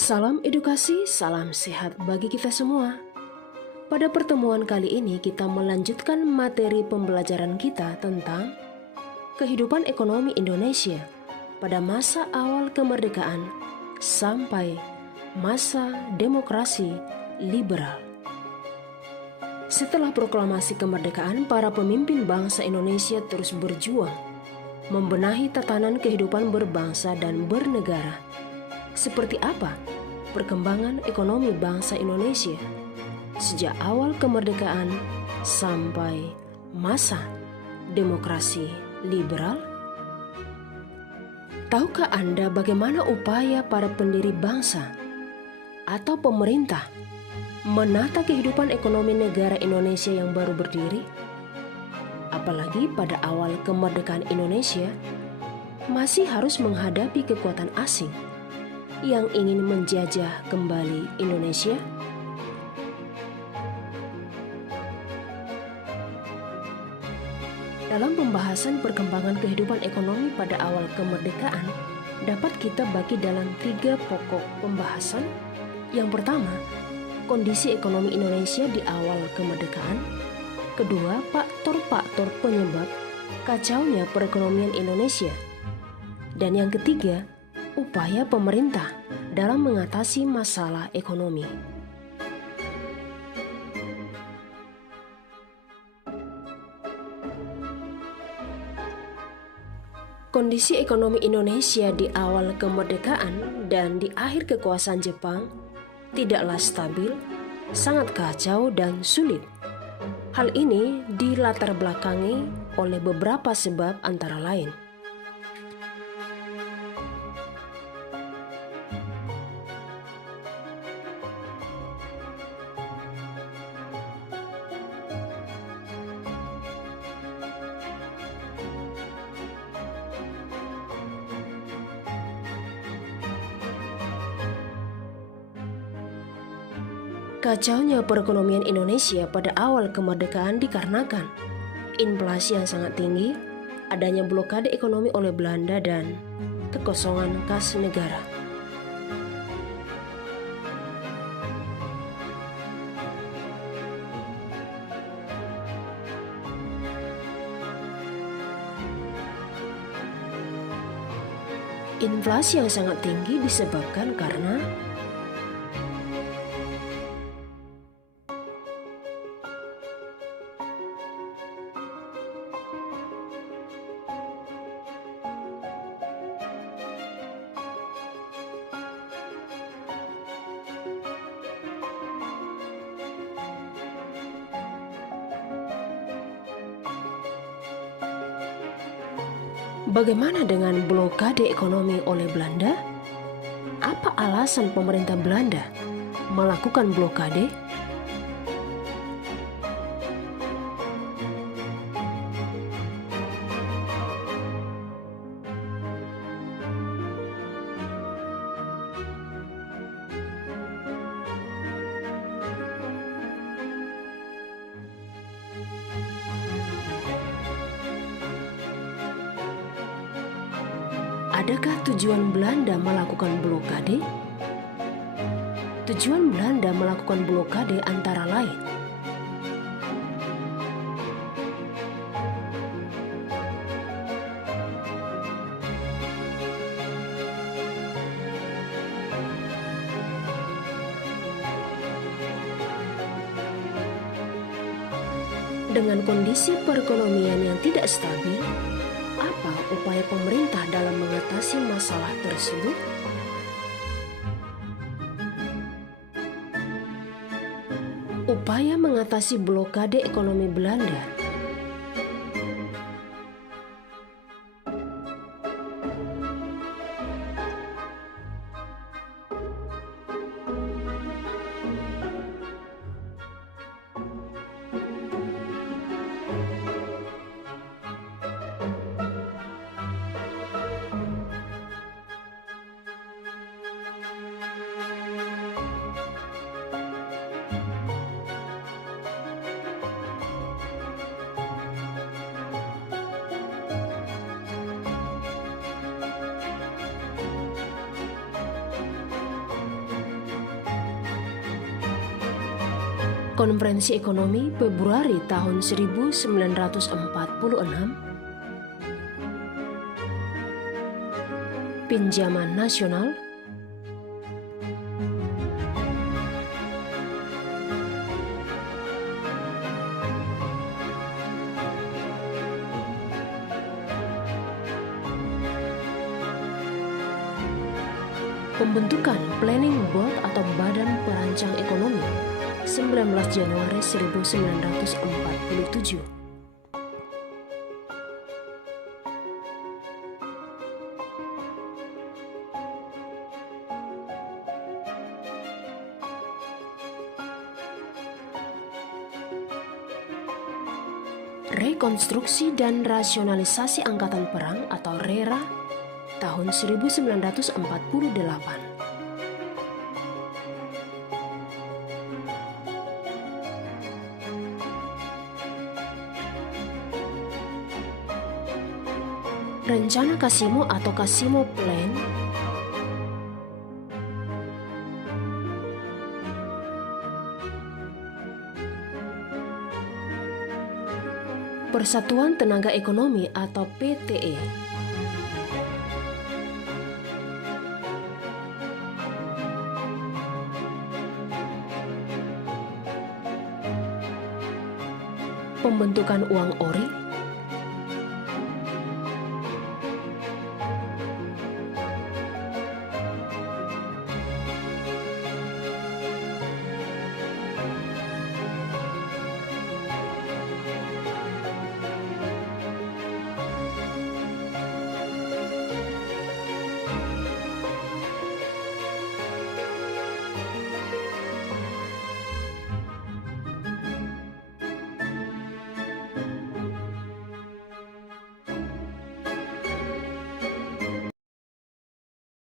Salam edukasi, salam sehat bagi kita semua. Pada pertemuan kali ini kita melanjutkan materi pembelajaran kita tentang kehidupan ekonomi Indonesia pada masa awal kemerdekaan sampai masa demokrasi liberal. Setelah proklamasi kemerdekaan, para pemimpin bangsa Indonesia terus berjuang membenahi tatanan kehidupan berbangsa dan bernegara. Seperti apa perkembangan ekonomi bangsa Indonesia sejak awal kemerdekaan sampai masa demokrasi liberal? Tahukah Anda bagaimana upaya para pendiri bangsa atau pemerintah menata kehidupan ekonomi negara Indonesia yang baru berdiri? Apalagi pada awal kemerdekaan Indonesia masih harus menghadapi kekuatan asing yang ingin menjajah kembali Indonesia. Dalam pembahasan perkembangan kehidupan ekonomi pada awal kemerdekaan, dapat kita bagi dalam 3 pokok pembahasan. Yang pertama, kondisi ekonomi Indonesia di awal kemerdekaan. Kedua, faktor-faktor penyebab kacaunya perekonomian Indonesia. Dan yang ketiga, upaya pemerintah dalam mengatasi masalah ekonomi. Kondisi ekonomi Indonesia di awal kemerdekaan dan di akhir kekuasaan Jepang tidaklah stabil, sangat kacau dan sulit. Hal ini dilatar belakangi oleh beberapa sebab antara lain. Kacaunya perekonomian Indonesia pada awal kemerdekaan dikarenakan inflasi yang sangat tinggi, adanya blokade ekonomi oleh Belanda, dan kekosongan kas negara. Inflasi yang sangat tinggi disebabkan karena bagaimana dengan blokade ekonomi oleh Belanda? Apa alasan pemerintah Belanda melakukan blokade? Adakah tujuan Belanda melakukan blokade? Tujuan Belanda melakukan blokade antara lain dengan kondisi perekonomian yang tidak stabil. Apa upaya pemerintah dalam mengatasi masalah tersebut? Upaya mengatasi blokade ekonomi Belanda. Konferensi Ekonomi Februari tahun 1946, pinjaman nasional, pembentukan Planning Board atau Badan Perancang Ekonomi 19 Januari 1947. Rekonstruksi dan Rasionalisasi Angkatan Perang atau RERA tahun 1948. Rencana Kasimo atau Kasimo Plan Persatuan Tenaga Ekonomi atau PTE. Pembentukan uang ori